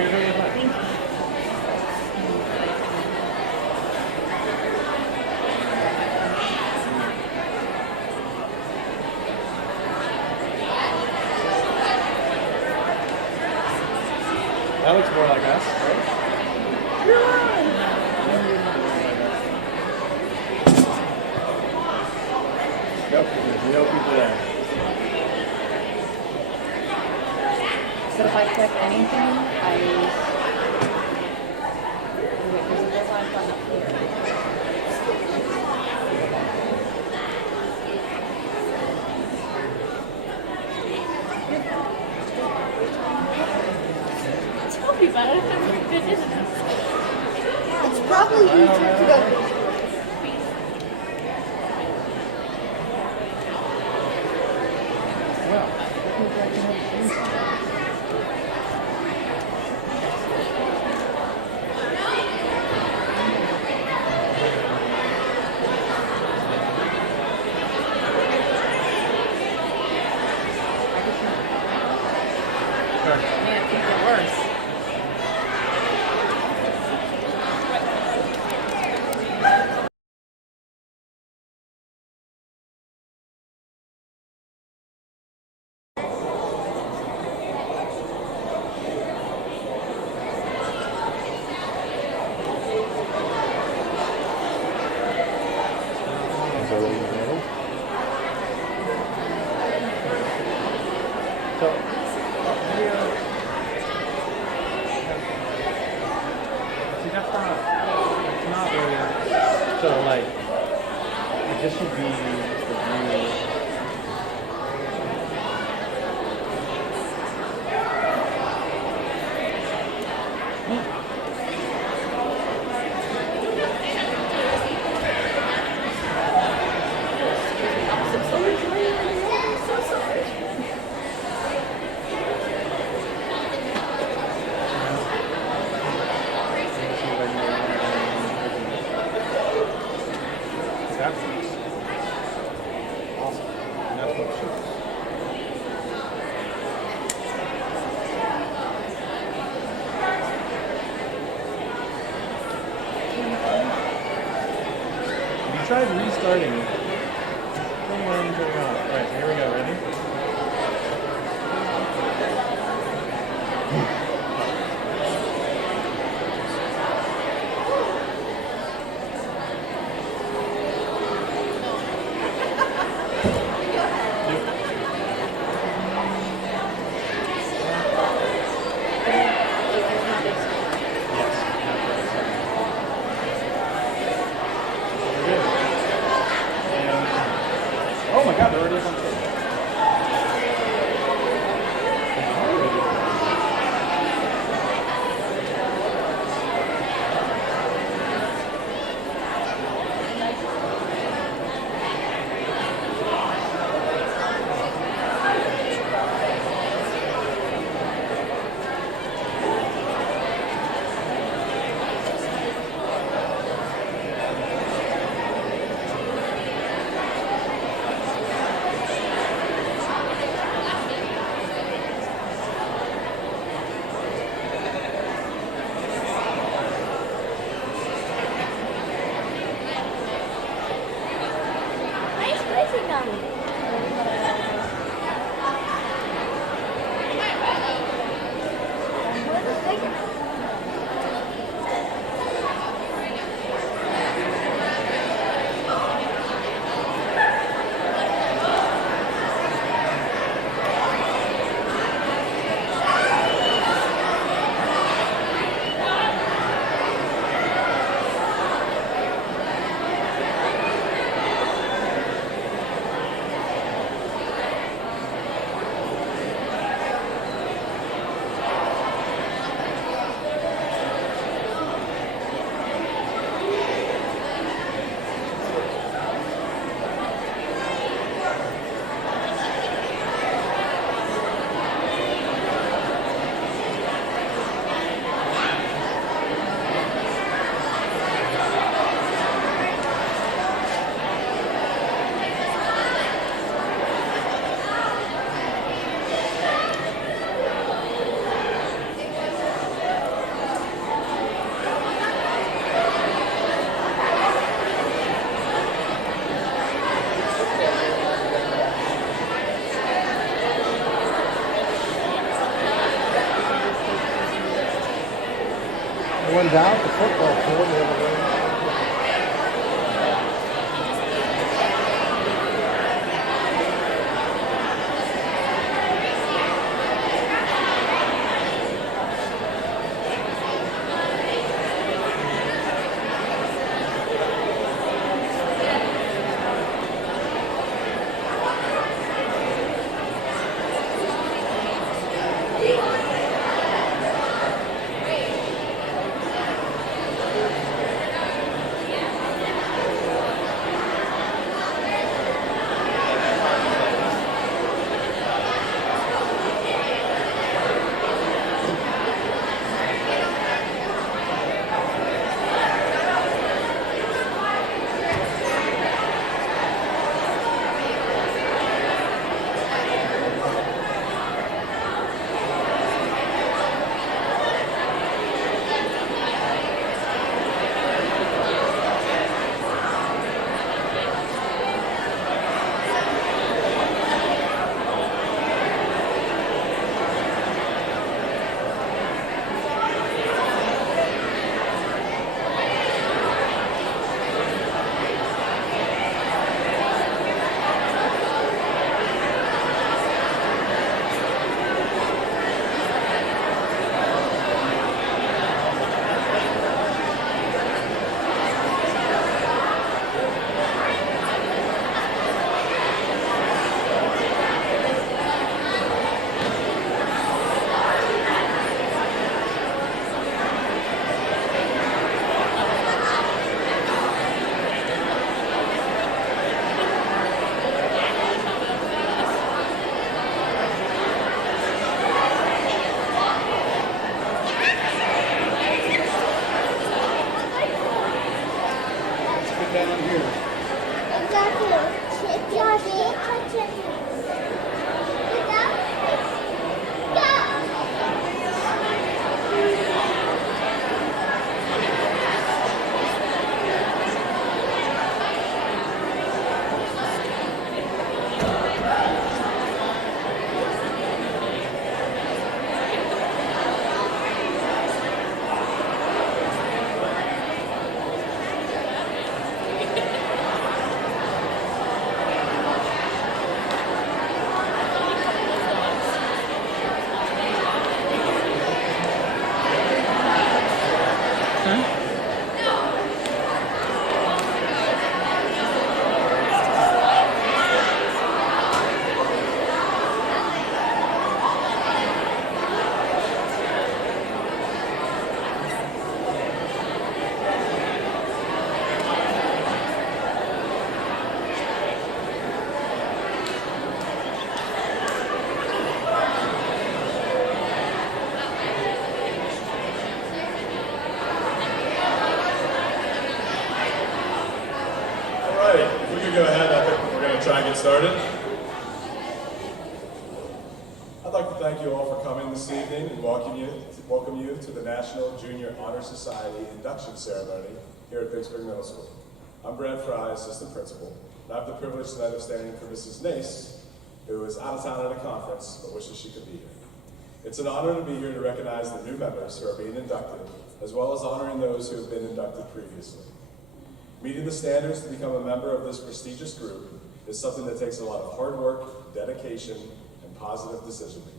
you're doing it fine. Thank you. That looks more like us, right? Yep, there's no people there. So if I click anything, wait, there's a deadline button up here. Tell me about it. It's probably easier to go. Man, it could get worse. This would be the view. Tried restarting it. Turn on, turn off. Alright, so here we go. Ready? Oh my god, they're already up on stage. Going down the football field the other way. Started. I'd like to thank you all for coming this evening and welcome you to the National Junior Honor Society Induction Ceremony here at Vicksburg Middle School. I'm Brad Fry, Assistant Principal, and I have the privilege tonight of standing for Mrs. Nace, who is out of town at a conference but wishes she could be here. It's an honor to be here to recognize the new members who are being inducted, as well as honoring those who have been inducted previously. Meeting the standards to become a member of this prestigious group is something that takes a lot of hard work, dedication, and positive decision-making.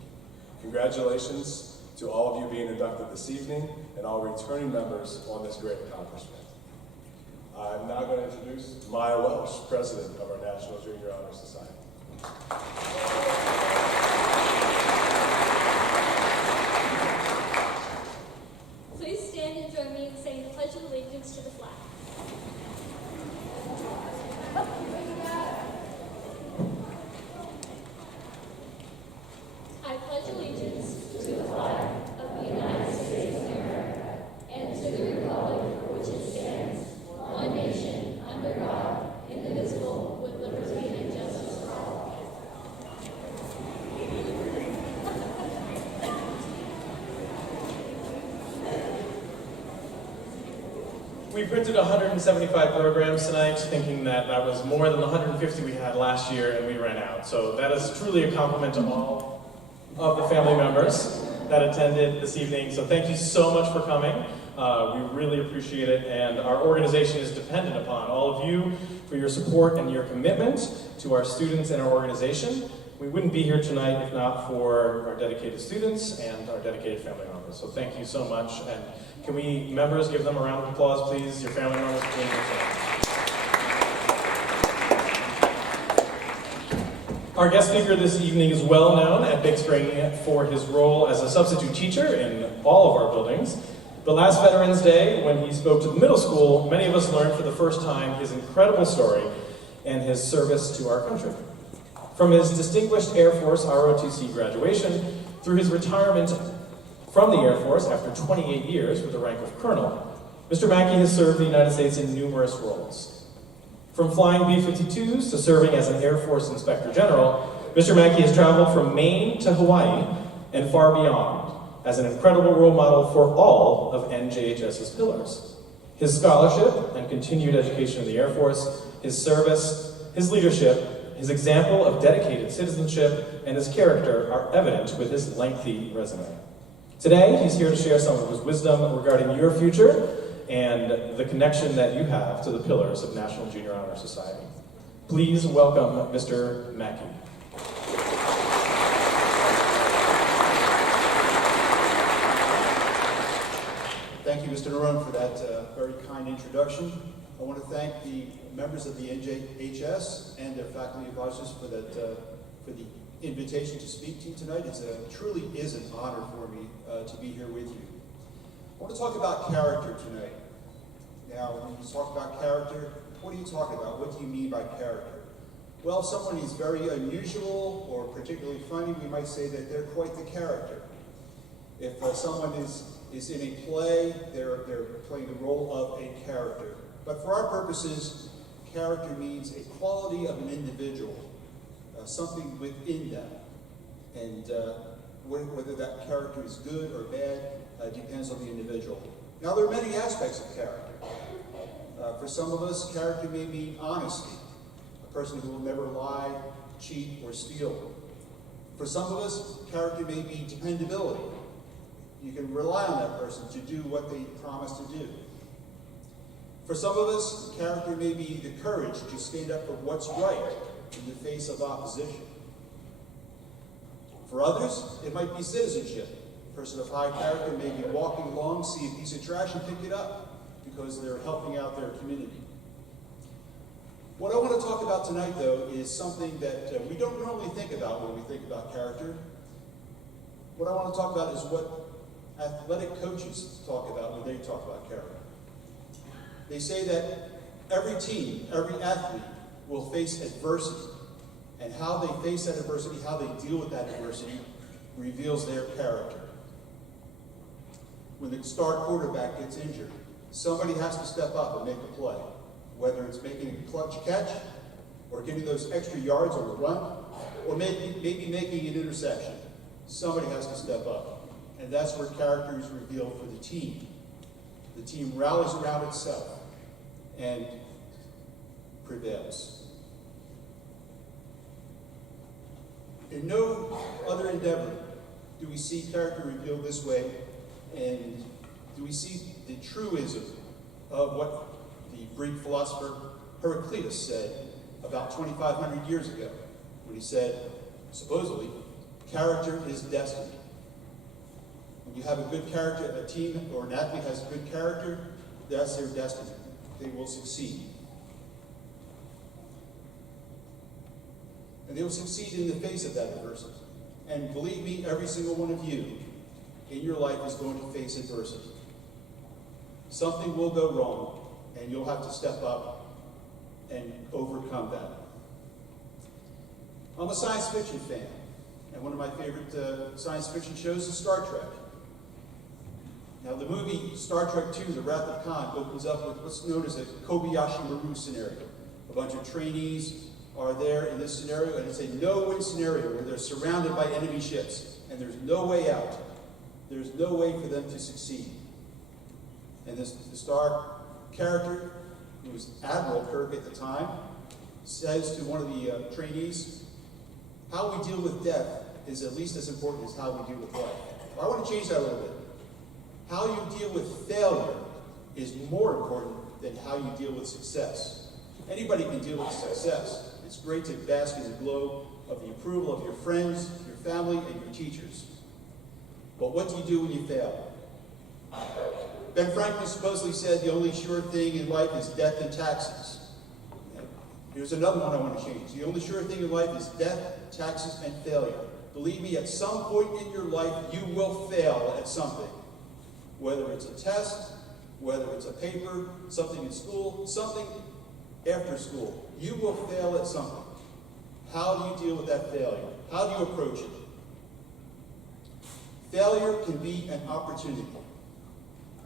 Congratulations to all of you being inducted this evening and all returning members on this great accomplishment. I'm now going to introduce Maya Welsh, President of our National Junior Honor Society. Please stand and join me in saying the Pledge of Allegiance to the flag. I pledge allegiance to the flag of the United States of America and to the republic for which it stands, one nation, under God, indivisible, with liberty and justice for all. We printed 175 programs tonight, thinking that that was more than the 150 we had last year, and we ran out. So that is truly a compliment to all of the family members. that attended this evening. So thank you so much for coming. We really appreciate it, and our organization is dependent upon all of you for your support and your commitment to our students and our organization. We wouldn't be here tonight if not for our dedicated students and our dedicated family members. So thank you so much. And can we, members, give them a round of applause, please, your family members for being here tonight. Our guest speaker this evening is well known at Big Spring for his role as a substitute teacher in all of our buildings. But last Veterans Day, when he spoke to the middle school, many of us learned for the first time his incredible story and his service to our country. From his distinguished Air Force ROTC graduation through his retirement from the Air Force after 28 years with the rank of colonel, Mr. Mackey has served the United States in numerous roles. From flying B-52s to serving as an Air Force Inspector General, Mr. Mackey has traveled from Maine to Hawaii and far beyond as an incredible role model for all of NJHS's pillars. His scholarship and continued education in the Air Force, his service, his leadership, his example of dedicated citizenship, and his character are evident with his lengthy resume. Today, he's here to share some of his wisdom regarding your future and the connection that you have to the pillars of National Junior Honor Society. Please welcome Mr. Mackey. Thank you, Mr. Narone, for that very kind introduction. I want to thank the members of the NJHS and their faculty advisors for the invitation to speak to you tonight. It truly is an honor for me to be here with you. I want to talk about character tonight. Now, when you talk about character, what are you talking about? What do you mean by character? Well, if someone is very unusual or particularly funny, we might say that they're quite the character. If someone is in a play, they're playing the role of a character. But for our purposes, character means a quality of an individual, something within them. And whether that character is good or bad depends on the individual. Now, there are many aspects of character. For some of us, character may mean honesty, a person who will never lie, cheat, or steal. For some of us, character may be dependability. You can rely on that person to do what they promise to do. For some of us, character may be the courage to stand up for what's right in the face of opposition. For others, it might be citizenship. A person of high character may be walking along, see a piece of trash, and pick it up because they're helping out their community. What I want to talk about tonight, though, is something that we don't normally think about when we think about character. What I want to talk about is what athletic coaches talk about when they talk about character. They say that every team, every athlete will face adversity, and how they face that adversity, how they deal with that adversity, reveals their character. When the star quarterback gets injured, somebody has to step up and make a play, whether it's making a clutch catch, or getting those extra yards on the run, or maybe making an interception. Somebody has to step up. And that's where character is revealed for the team. The team rallies around itself and prevails. In no other endeavor do we see character revealed this way, and do we see the truism of what the Greek philosopher Heraclitus said about 2,500 years ago, when he said, supposedly, character is destiny. When you have a good character, a team or an athlete has a good character, that's their destiny. They will succeed. And they will succeed in the face of that adversity. And believe me, every single one of you in your life is going to face adversity. Something will go wrong, and you'll have to step up and overcome that. I'm a science fiction fan, and one of my favorite science fiction shows is Star Trek. Now, the movie Star Trek II, The Wrath of Khan, opens up with what's known as a Kobayashi Maru scenario. A bunch of trainees are there in this scenario, and it's a no-win scenario where they're surrounded by enemy ships, and there's no way out. There's no way for them to succeed. And the star character, who was Admiral Kirk at the time, says to one of the trainees, how we deal with death is at least as important as how we deal with life. I want to change that a little bit. How you deal with failure is more important than how you deal with success. Anybody can deal with success. It's great to bask in the glow of the approval of your friends, your family, and your teachers. But what do you do when you fail? Ben Franklin supposedly said the only sure thing in life is death and taxes. Here's another one I want to change. The only sure thing in life is death, taxes, and failure. Believe me, at some point in your life, you will fail at something. Whether it's a test, whether it's a paper, something in school, something after school. You will fail at something. How do you deal with that failure? How do you approach it? Failure can be an opportunity.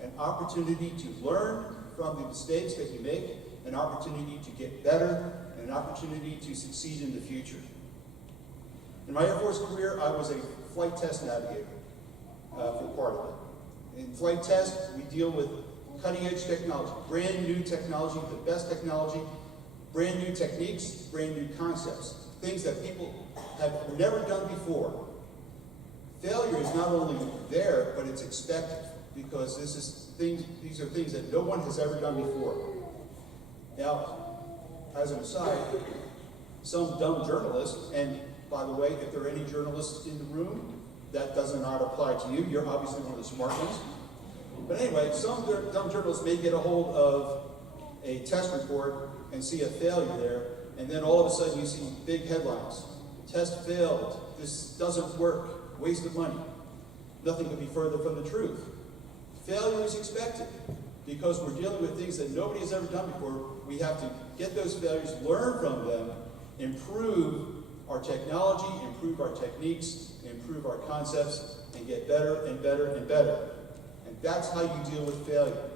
An opportunity to learn from the mistakes that you make, an opportunity to get better, and an opportunity to succeed in the future. In my Air Force career, I was a flight test navigator for part of it. In flight test, we deal with cutting-edge technology, brand new technology, the best technology, brand new techniques, brand new concepts, things that people have never done before. Failure is not only there, but it's expected, because these are things that no one has ever done before. Now, as an aside, some dumb journalists, and by the way, if there are any journalists in the room, that does not apply to you. You're obviously one of the smart ones. But anyway, some dumb journalists may get a hold of a test report and see a failure there, and then all of a sudden you see big headlines. Test failed. This doesn't work. Waste of money. Nothing could be further from the truth. Failure is expected because we're dealing with things that nobody has ever done before. We have to get those failures, learn from them, improve our technology, improve our techniques, improve our concepts, and get better and better and better. And that's how you deal with failure.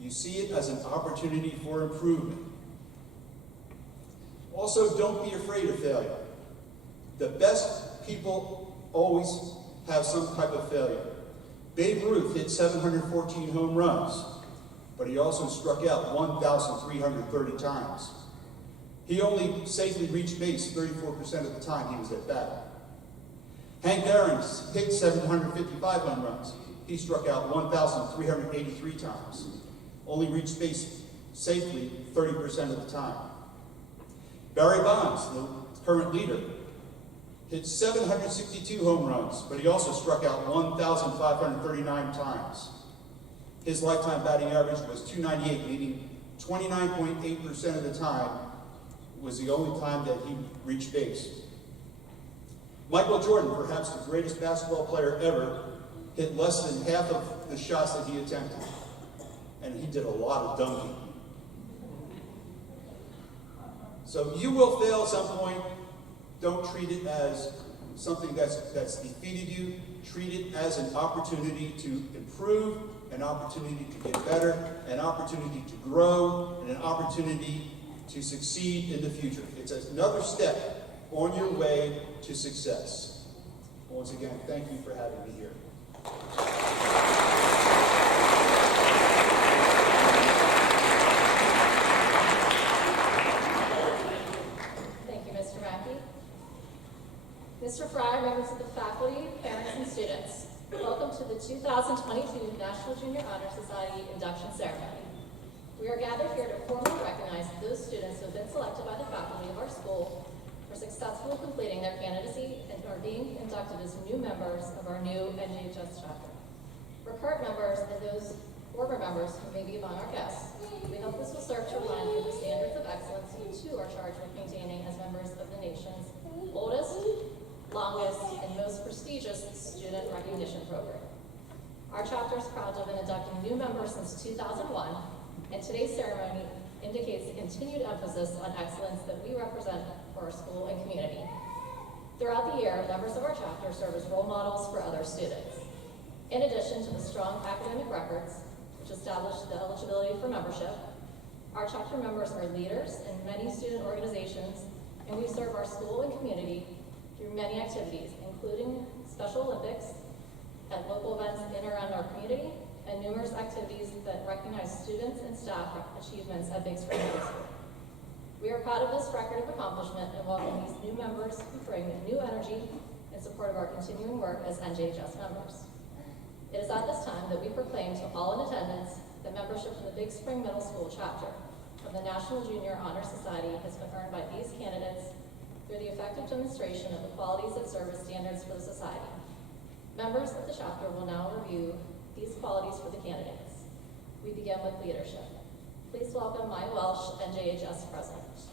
You see it as an opportunity for improvement. Also, don't be afraid of failure. The best people always have some type of failure. Babe Ruth hit 714 home runs, but he also struck out 1,330 times. He only safely reached base 34% of the time he was at bat. Hank Aaron hit 755 home runs. He struck out 1,383 times. Only reached base safely 30% of the time. Barry Bonds, the current leader, hit 762 home runs, but he also struck out 1,539 times. His lifetime batting average was .298, meaning 29.8% of the time was the only time that he reached base. Michael Jordan, perhaps the greatest basketball player ever, hit less than half of the shots that he attempted. And he did a lot of dunking. So you will fail at some point. Don't treat it as something that's defeated you. Treat it as an opportunity to improve, an opportunity to get better, an opportunity to grow, and an opportunity to succeed in the future. It's another step on your way to success. Once again, thank you for having me here. Thank you, Mr. Mackey. Mr. Fry, members of the faculty, parents, and students, welcome to the 2022 National Junior Honor Society Induction Ceremony. We are gathered here to formally recognize those students who have been selected by the faculty of our school for successfully completing their candidacy and are being inducted as new members of our new NJHS chapter. For current members and those former members who may be among our guests, we hope this will serve to remind you of the standards of excellence you too are charged with maintaining as members of the nation's oldest, longest, and most prestigious student recognition program. Our chapter is proud to have been inducting new members since 2001, and today's ceremony indicates the continued emphasis on excellence that we represent for our school and community. Throughout the year, members of our chapter serve as role models for other students. In addition to the strong academic records, which establish the eligibility for membership, our chapter members are leaders in many student organizations, and we serve our school and community through many activities, including Special Olympics, at local events in and around our community, and numerous activities that recognize students and staff achievements at Big Spring Middle School. We are proud of this record of accomplishment and welcome these new members who bring new energy and in support of our continuing work as NJHS members. It is at this time that we proclaim to all in attendance that membership in the Big Spring Middle School chapter of the National Junior Honor Society has been earned by these candidates through the effective demonstration of the qualities of service standards for the society. Members of the chapter will now review these qualities for the candidates. We begin with leadership. Please welcome Maya Welsh, NJHS President.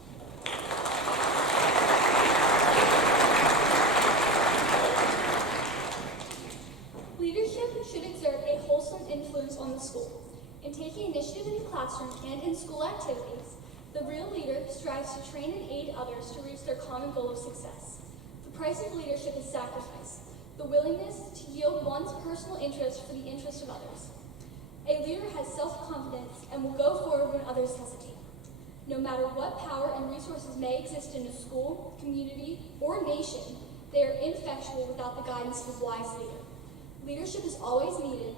Leadership should exert a wholesome influence on the school. In taking initiative in the classroom and in school activities, the real leader strives to train and aid others to reach their common goal of success. The price of leadership is sacrifice, the willingness to yield one's personal interest for the interest of others. A leader has self-confidence and will go forward when others hesitate. No matter what power and resources may exist in a school, community, or nation, they are ineffectual without the guidance of a wise leader. Leadership is always needed.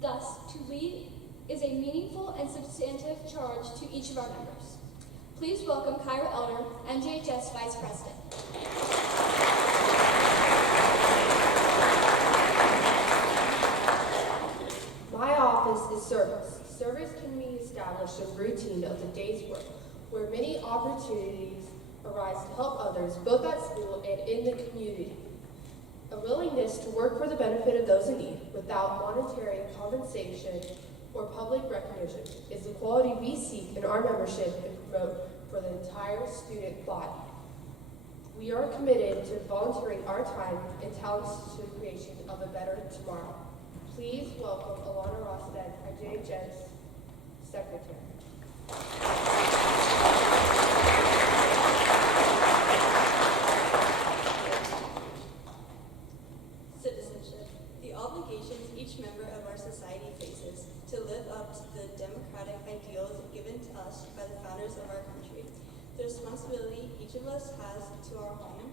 Thus, to lead is a meaningful and substantive charge to each of our members. Please welcome Kyra Elder, NJHS Vice President. My office is service. Service can be established as routine of the day's work, where many opportunities arise to help others, both at school and in the community. A willingness to work for the benefit of those in need without monetary compensation or public recognition is the quality we seek in our membership and promote for the entire student body. We are committed to volunteering our time and talents to the creation of a better tomorrow. Please welcome Alana Rosted, NJHS Secretary. Citizenship, the obligations each member of our society faces to live up to the democratic ideals given to us by the founders of our country. The responsibility each of us has to our home,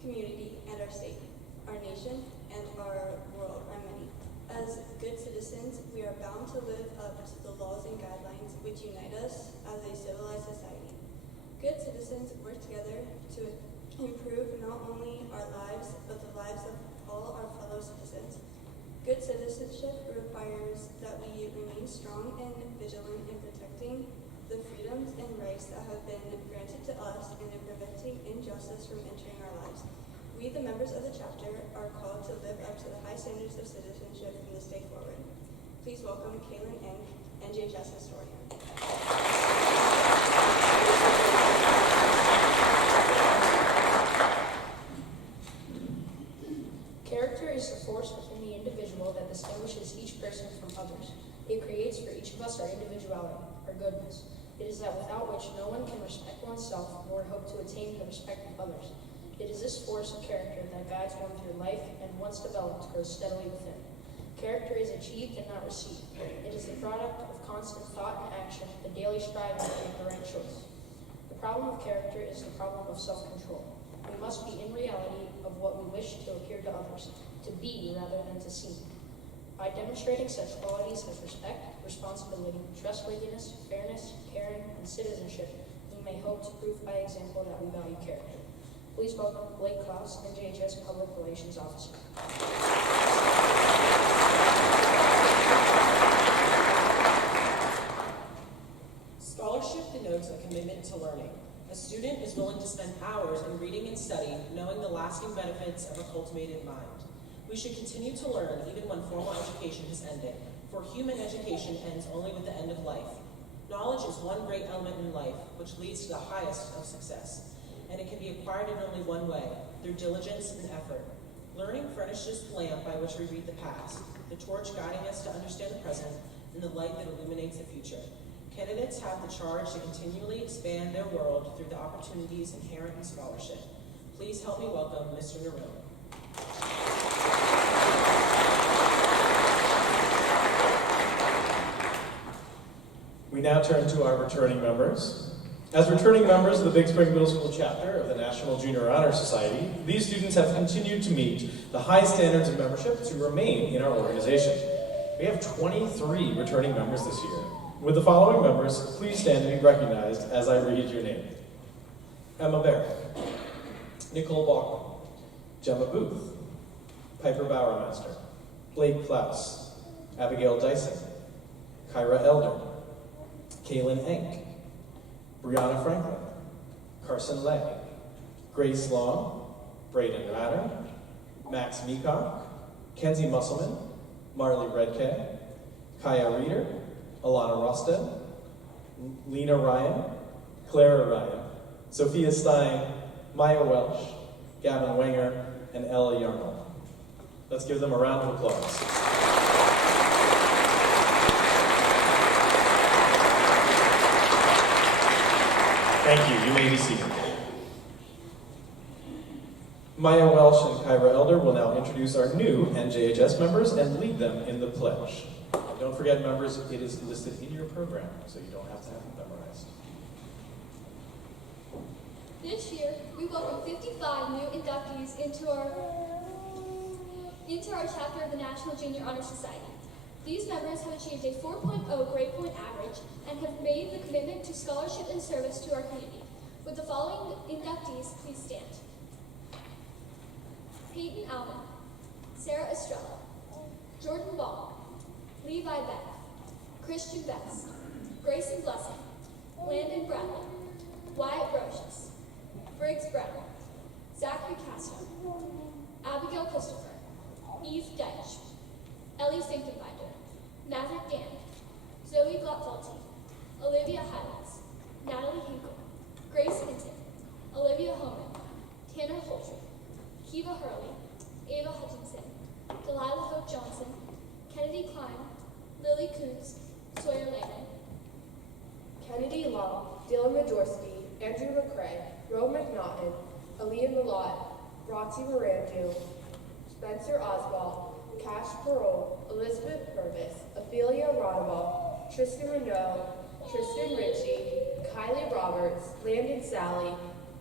community, and our state, our nation, and our world are many. As good citizens, we are bound to live up to the laws and guidelines which unite us as a civilized society. Good citizens work together to improve not only our lives, but the lives of all our fellow citizens. Good citizenship requires that we remain strong and vigilant in protecting the freedoms and rights that have been granted to us and in preventing injustice from entering our lives. We, the members of the chapter, are called to live up to the high standards of citizenship from this day forward. Please welcome Kaylin Eng, NJHS Historian. Character is the force within the individual that distinguishes each person from others. It creates for each of us our individuality, our goodness. It is that without which no one can respect oneself nor hope to attain the respect of others. It is this force of character that guides one through life and once developed grows steadily within. Character is achieved and not received. It is the product of constant thought and action, the daily striving to make the right choice. The problem of character is the problem of self-control. We must be in reality of what we wish to appear to others, to be rather than to seem. By demonstrating such qualities as respect, responsibility, trustworthiness, fairness, caring, and citizenship, we may hope to prove by example that we value character. Please welcome Blake Klaus, NJHS Public Relations Officer. Scholarship denotes a commitment to learning. A student is willing to spend hours in reading and study, knowing the lasting benefits of a cultivated mind. We should continue to learn even when formal education has ended, for human education ends only with the end of life. Knowledge is one great element in life, which leads to the highest of success, and it can be acquired in only one way, through diligence and effort. Learning furnishes the lamp by which we read the past, the torch guiding us to understand the present, and the light that illuminates the future. Candidates have the charge to continually expand their world through the opportunities inherent in scholarship. Please help me welcome Mr. Narone. We now turn to our returning members. As returning members of the Big Spring Middle School chapter of the National Junior Honor Society, these students have continued to meet the high standards of membership to remain in our organization. We have 23 returning members this year. With the following members, please stand to be recognized as I read your name. Emma Barrett, Nicole Bachman, Gemma Booth, Piper Bowermaster, Blake Klaus, Abigail Dyson, Kyra Elder, Kaylin Enck, Brianna Franklin, Carson Lay, Grace Long, Braden Ratter, Max Meacock, Kenzie Musselman, Marley Redkay, Kaya Reeder, Alana Rosted, Lena Ryan, Clara Ryan, Sophia Stein, Maya Welsh, Gavin Wenger, and Ella Yarnell. Let's give them a round of applause. Thank you. You may be seated. Maya Welsh and Kyra Elder will now introduce our new NJHS members and lead them in the pledge. And don't forget, members, it is listed in your program, so you don't have to have it memorized. This year, we welcome 55 new inductees into our chapter of the National Junior Honor Society. These members have achieved a 4.0 grade point average and have made the commitment to scholarship and service to our community. Would the following inductees please stand? Peyton Allen, Sarah Estrella, Jordan Ball, Levi Beck, Christian Best, Grayson Blessing, Landon Bradley, Wyatt Brocious, Briggs Brown, Zachary Castro, Abigail Christopher, Eve Deitch, Ellie Finkenbinder, Maverick Dan, Zoe Glotvalty, Olivia Highlands, Natalie Hinkle, Grace Hinton, Olivia Homan, Tanner Holtry, Kiva Hurley, Ava Hutchinson, Delilah Hope Johnson, Kennedy Klein, Lily Coons, Sawyer Lehman, Kennedy Long, Dylan Majorsky, Andrew McCrae, Ro McNaughton, Aaliyah Millot, Roxy Morandu, Spencer Oswald, Cash Parole, Elizabeth Purvis, Ophelia Rodabal, Tristan Renault, Tristan Ritchie, Kylie Roberts, Landon Sally,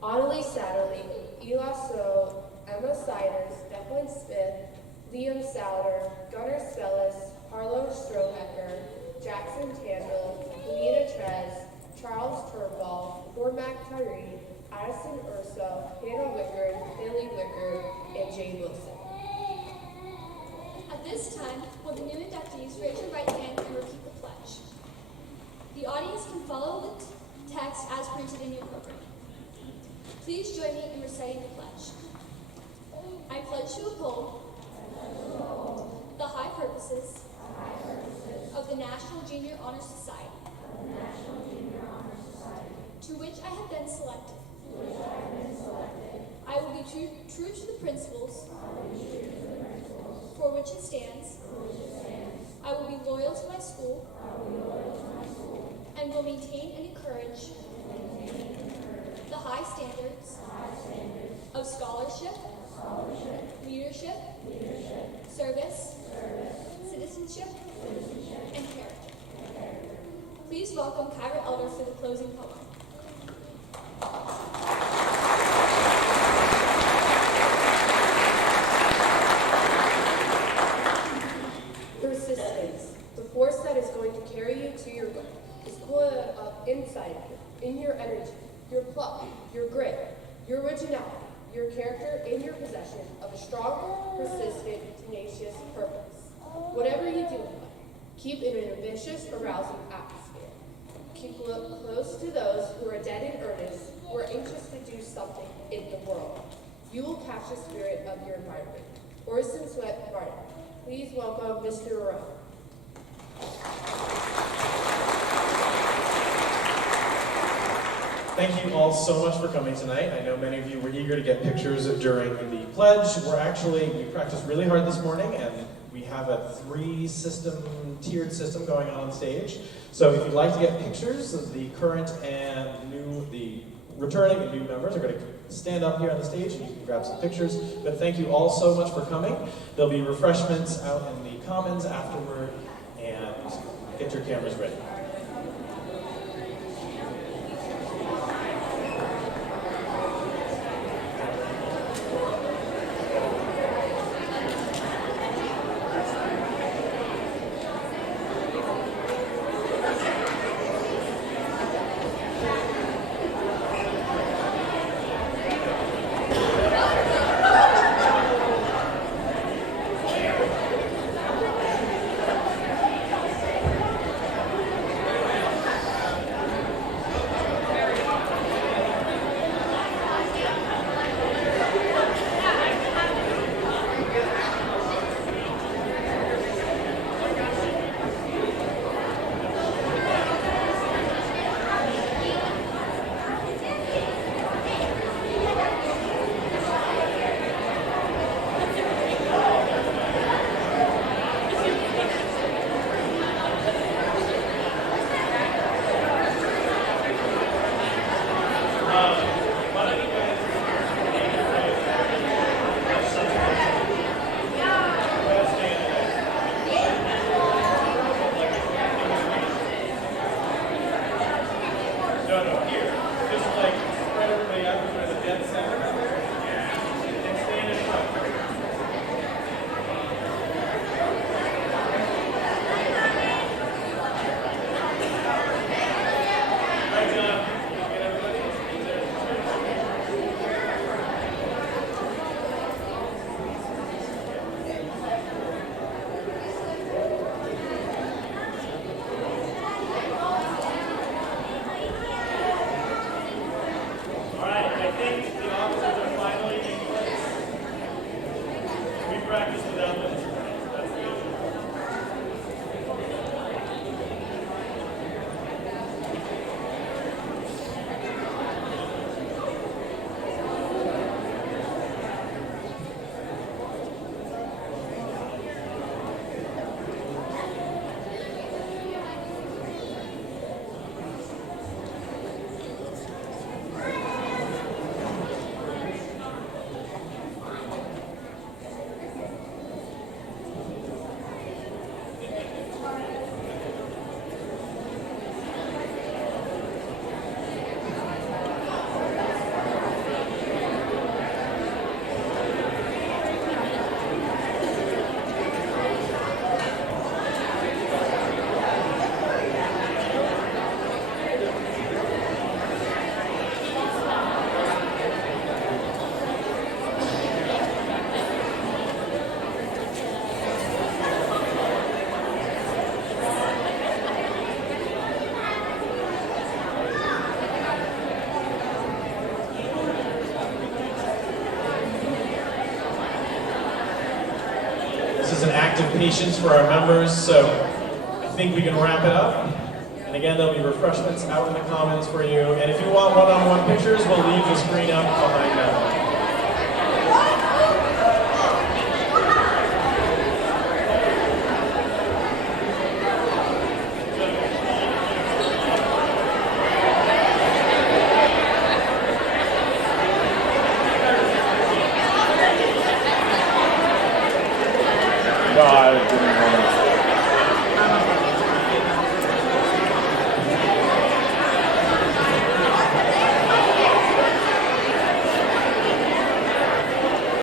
Annalie Satterley, Eli So, Emma Siders, Declan Smith, Liam Souter, Gunnar Spellis, Harlow Strohecker, Jackson Tandle, Anita Trez, Charles Turnbull, Cormac Tyree, Addison Urso, Hannah Wickard, Haley Wickard, and Jay Wilson. At this time, will the new inductees raise your right hand and repeat the pledge? The audience can follow the text as printed in your program. Please join me in reciting the pledge. I pledge to uphold the high purposes of the National Junior Honor Society, to which I have been selected. I will be true to the principles for which it stands. I will be loyal to my school and will maintain and encourage the high standards of scholarship, leadership, service, citizenship, and character. Please welcome Kyra Elder for the closing poem. Persistence, the force that is going to carry you to your goal, is pulling up inside of you, in your energy, your pluck, your grit, your originality, your character in your possession of a strong, persistent, tenacious purpose. Whatever you do in life, keep in an ambitious, arousing atmosphere. Keep close to those who are dead in earnest, who are anxious to do something in the world. You will catch the spirit of your environment. Orson Sweat Martin. Please welcome Mr. Rowe. Thank you all so much for coming tonight. I know many of you were eager to get pictures during the pledge. We practiced really hard this morning, and we have a tiered system going on stage. So if you'd like to get pictures of the current and the returning and new members are going to stand up here on the stage and you can grab some pictures. But thank you all so much for coming. There'll be refreshments out in the commons afterward, and get your cameras ready. invitations for our members, so I think we can wrap it up. And again, there'll be refreshments out in the commons for you. And if you want one-on-one pictures, we'll leave the screen up behind that.